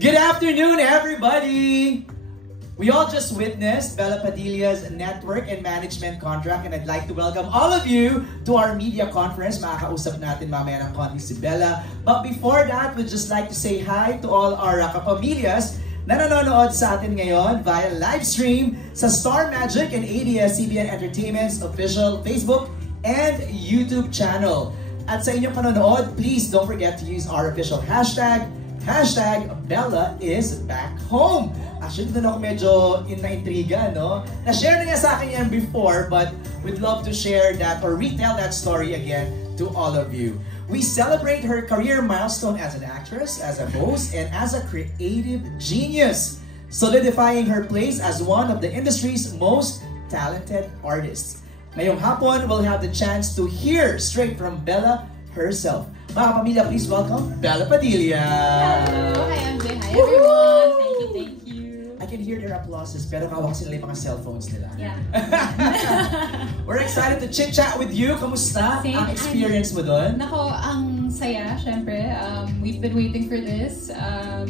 Good afternoon, everybody! We all just witnessed Bella Padilla's network and management contract, and I'd like to welcome all of you to our media conference. Makakausap natin mamaya ng konti si Bella. But before that, we'd just like to say hi to all our kapamilyas na nanonood sa atin ngayon via live stream sa Star Magic and ABS-CBN Entertainment's official Facebook and YouTube channel. At sa inyong panonood, please don't forget to use our official hashtag Bella is back home. Actually, doon ako medyo na-intriga, no? Na-share na niya sa akin yan before, but we'd love to share that or retell that story again to all of you. We celebrate her career milestone as an actress, as a host, and as a creative genius, solidifying her place as one of the industry's most talented artists. Ngayong hapon, we'll have the chance to hear straight from Bella herself. Mga kapamilya, please welcome Bella Padilla. Hello, hi MJ, hi everyone. Thank you. I can hear their applauses, pero kawak sila yung mga cellphones nila. Yeah. We're excited to chit-chat with you. Kamusta ang experience mo doon? Nako, ang saya, syempre. We've been waiting for this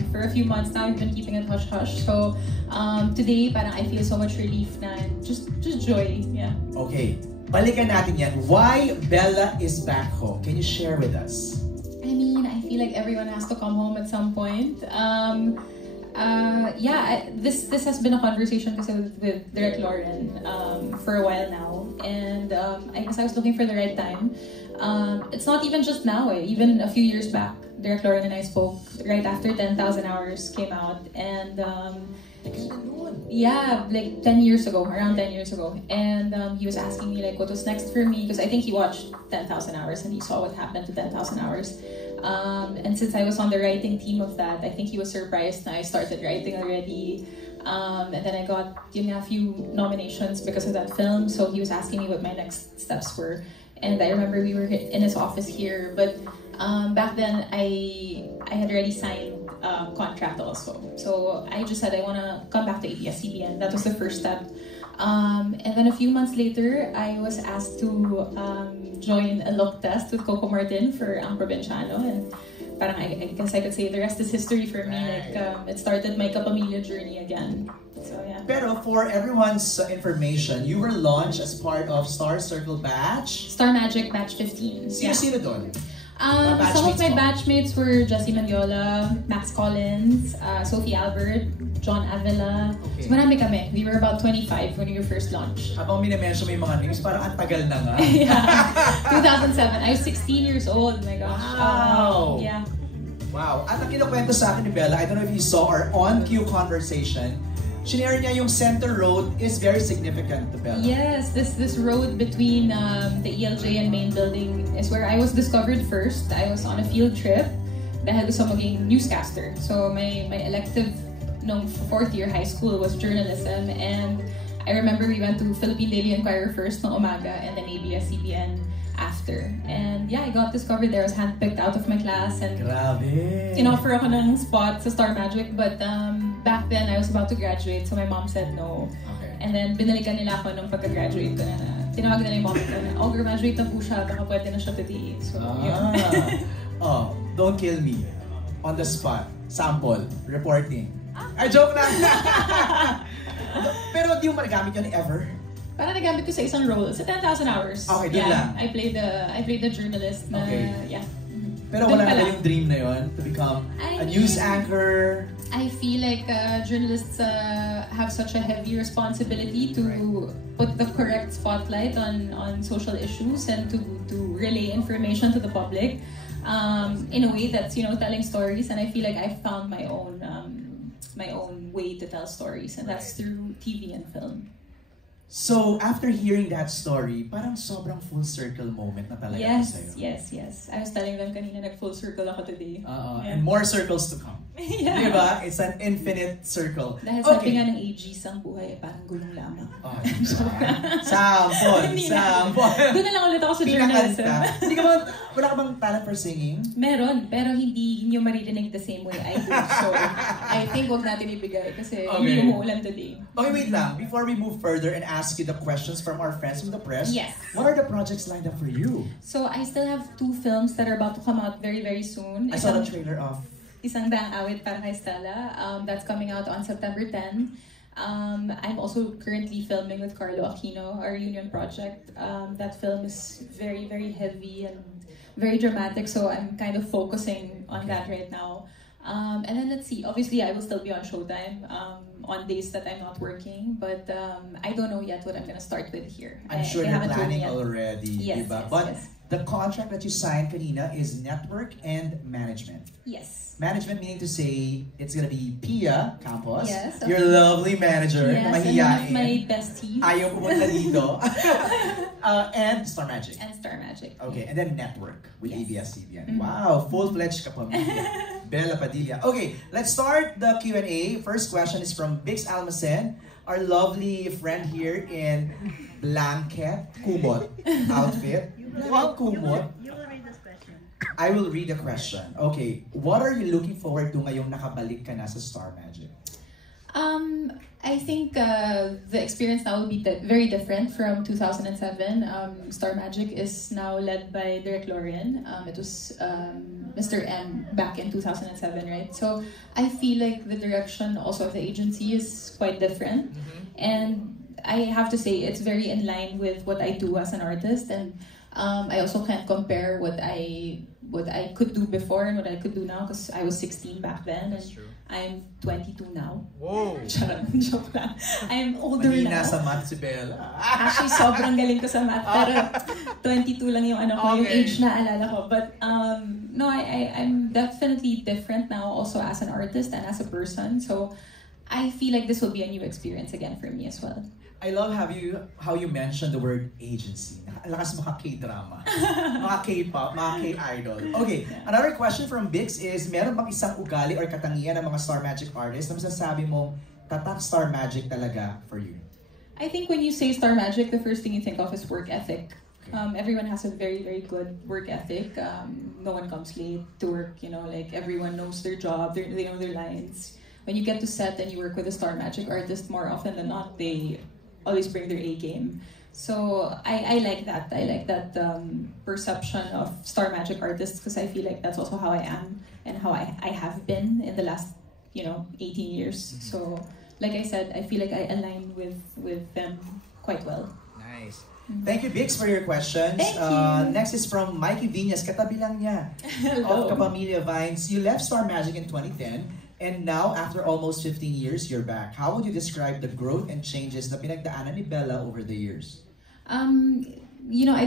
for a few months now. We've been keeping it hush-hush. So, today, parang I feel so much relief na just joy. Yeah. Okay. Balikan natin yan. Why Bella is back home? Can you share with us? I mean, I feel like everyone has to come home at some point. This has been a conversation with Direk Lauren for a while now, and I guess I was looking for the right time. It's not even just now, even a few years back, Direk Lauren and I spoke right after 10,000 Hours came out, and yeah, like 10 years ago, around 10 years ago, and he was asking me like what was next for me, because I think he watched 10,000 Hours and he saw what happened to 10,000 Hours. And since I was on the writing team of that, I think he was surprised that I started writing already. And then I got a few nominations because of that film, so he was asking me what my next steps were. And I remember we were in his office here, but back then I had already signed a contract also. So I just said I want to come back to ABS-CBN. That was the first step. And then a few months later, I was asked to join a look test with Coco Martin for Ang Provinciano, and parang I guess I could say the rest is history for me. Like it started my kapamilya journey again. So yeah. Pero for everyone's information, you were launched as part of Star Circle Batch? Star Magic Batch 15. Sino doon? Some of my batchmates were Jessie Maniola, Max Collins, Sophie Albert, John Avila. Okay. So marami kami. We were about 25 when we were first launched. Habang minimension mo yung mga names, parang ang tagal na nga. Yeah. 2007. I was 16 years old. Oh my gosh. Wow. Yeah. Wow. At ang kinukwento sa akin ni Bella, I don't know if you saw our on-cue conversation, shinare niya yung Center Road is very significant to Bella. Yes, this road between the ELJ and main building is where I was discovered first. I was on a field trip dahil gusto maging newscaster. So my elective nung fourth year high school was journalism, and I remember we went to Philippine Daily Inquirer first ng umaga and then ABS-CBN after. And yeah, I got discovered there. I was handpicked out of my class and inoffer ako ng spot sa Star Magic, but back then I was about to graduate, so my mom said no. Okay. And then binalikan nila ako nung pagka-graduate ko na tinawag na yung mom ko na, graduate na po siya, baka pwede na siya today. So Oh, don't kill me. On the spot. Sample. Reporting. Ay, joke lang! Pero di mo magagamit yun ever? Parang nagamit ko sa isang role, sa 10,000 Hours. Okay, dun lang. I played the journalist na, Okay. Yeah. Pero wala na yung dream na yun to become a news anchor? I feel like journalists have such a heavy responsibility to put the correct spotlight on social issues and to relay information to the public in a way that's telling stories. And I feel like I found my own way to tell stories, and that's through TV and film. So, after hearing that story, parang sobrang full circle moment na talaga sa'yo. Yes. I was telling them kanina, nag-full circle ako today. And more circles to come. Yeah. Diba? It's an infinite circle. Dahil sabi nga ng AGs, ang buhay parang gulong lamang. Oh, diba? Sample! Doon na lang ulit ako sa journalism. Wala ka bang talent for singing? Meron, pero hindi nyo maririnig the same way I do. So, I think huwag natin ibigay kasi hindi umuulan today. Okay, wait lang. Before we move further and ask you the questions from our friends from the press, yes. What are the projects lined up for you? So, I still have 2 films that are about to come out very, very soon. I saw the trailer of Isang Daang Awit Para Kay Stella. That's coming out on September 10. I'm also currently filming with Carlo Aquino, our union project. That film is very, very heavy and very dramatic, so I'm kind of focusing on that right now. And then let's see, obviously I will still be on Showtime on days that I'm not working, but I don't know yet what I'm gonna start with here. I'm sure they you're haven't told me planning yet. already, Yes, diba? yes, But yes. the contract that you signed kanina is network and management. Yes. Management meaning to say it's gonna be Pia Campos, Yes, your okay. lovely manager, Yes, na and one of mahihain. my besties. Ayaw pumunta dito. And Star Magic. And Star Magic. Okay, and then network with Yes. ABS-CBN. Wow, full-fledged ka pamilya. Bella Padilla. Okay, let's start the Q&A. First question is from Bix Almacen, our lovely friend here in blanket, kumot outfit. Wow, kumot. You will read this question. I will read the question. Okay, what are you looking forward to ngayong nakabalik ka na sa Star Magic? I think the experience now will be very different from 2007. Star Magic is now led by Derek Lorian. It was Mr. M back in 2007, right? So I feel like the direction also of the agency is quite different. And I have to say it's very in line with what I do as an artist, and I also can't compare what I could do before and what I could do now because I was 16 back then and I'm 22 now. Whoa! Joke lang. I'm older Mahina now. sa math si Bella. Actually, sobrang galing ko sa math, pero 22 lang yung yung age na alala ko. But no, I'm definitely different now also as an artist and as a person. So I feel like this will be a new experience again for me as well. I love how you mentioned the word agency. Lakas mga K-drama, mga K-pop, mga K-idol. Okay, another question from Bix is, meron bang isang ugali or katangian ng mga Star Magic artists na masasabi mo, tatak Star Magic talaga for you? I think when you say Star Magic, the first thing you think of is work ethic. Everyone has a very, very good work ethic. No one comes late to work, like everyone knows their job, they know their lines. When you get to set and you work with a Star Magic artist, more often than not, they always bring their A game. So I like that. I like that perception of Star Magic artists because I feel like that's also how I am and how I have been in the last 18 years. So like I said, I feel like I align with them quite well. Nice. Thank you, Bix, for your questions. Thank you. Next is from Mikey Viñas, katabi lang niya, of Kapamilya Vines. You left Star Magic in 2010. And now, after almost 15 years, you're back. How would you describe the growth and changes na pinagdaanan ni Bella over the years? I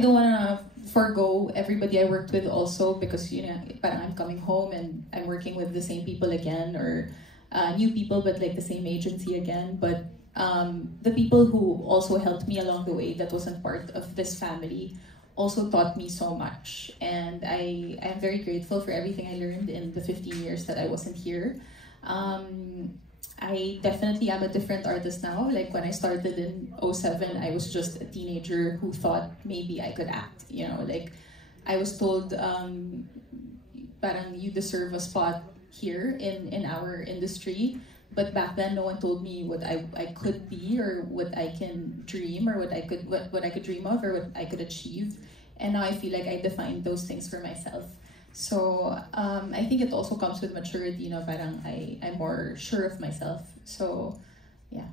don't want to forgo everybody I worked with also because, parang I'm coming home and I'm working with the same people again or new people but like the same agency again. But the people who also helped me along the way that wasn't part of this family also taught me so much. And I am very grateful for everything I learned in the 15 years that I wasn't here. I definitely am a different artist now. Like when I started in 2007, I was just a teenager who thought maybe I could act. Like I was told, parang you deserve a spot here in our industry. But back then, no one told me what I could be or what I can dream or what I could dream of or what I could achieve. And now I feel like I defined those things for myself. So I think it also comes with maturity, parang I'm more sure of myself. So, yeah.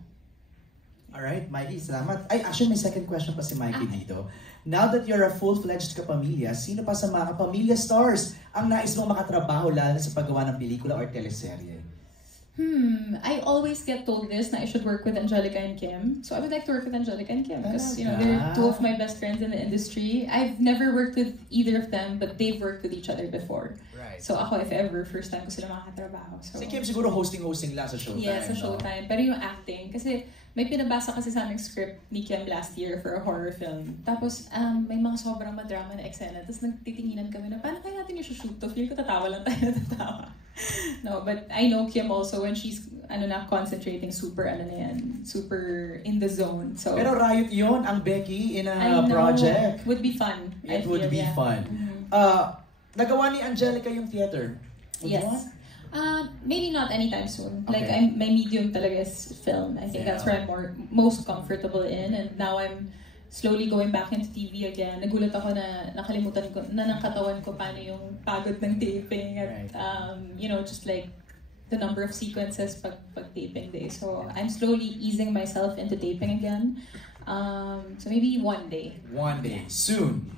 All right, Mikey, salamat. Ay, actually, may second question pa si Mikey dito. Now that you're a full-fledged kapamilya, sino pa sa mga kapamilya stars ang nais mong makatrabaho lalo na sa paggawa ng pelikula or teleserye? I always get told this na I should work with Angelica and Kim. So I would like to work with Angelica and Kim because they're two of my best friends in the industry. I've never worked with either of them, but they've worked with each other before. Right. So ako, if ever, first time ko sila makakatrabaho. So, Si Kim siguro hosting lang sa Showtime. yeah, sa Showtime. Pero yung acting, kasi may pinabasa kasi sa aming script ni Kim last year for a horror film. Tapos may mga sobrang madrama na eksena. Tapos nagtitinginan kami na paano kaya natin i-shoot to? Feel ko tatawa lang tayo natatawa. No, but I know Kim also when she's concentrating super super in the zone. So Pero riot yun ang Becky in a I know, project. would be fun. It would be fun. Nagawa ni Angelica yung theater. Would you want? Yes. Maybe not anytime soon. Okay. Like my medium talaga is film. I think that's where I'm most comfortable in. And now I'm slowly going back into TV again. Nagulat ako na nakalimutan ko na ng katawan ko paano yung pagod ng taping at just like the number of sequences pag taping day. So I'm slowly easing myself into taping again. So maybe one day. One day, soon.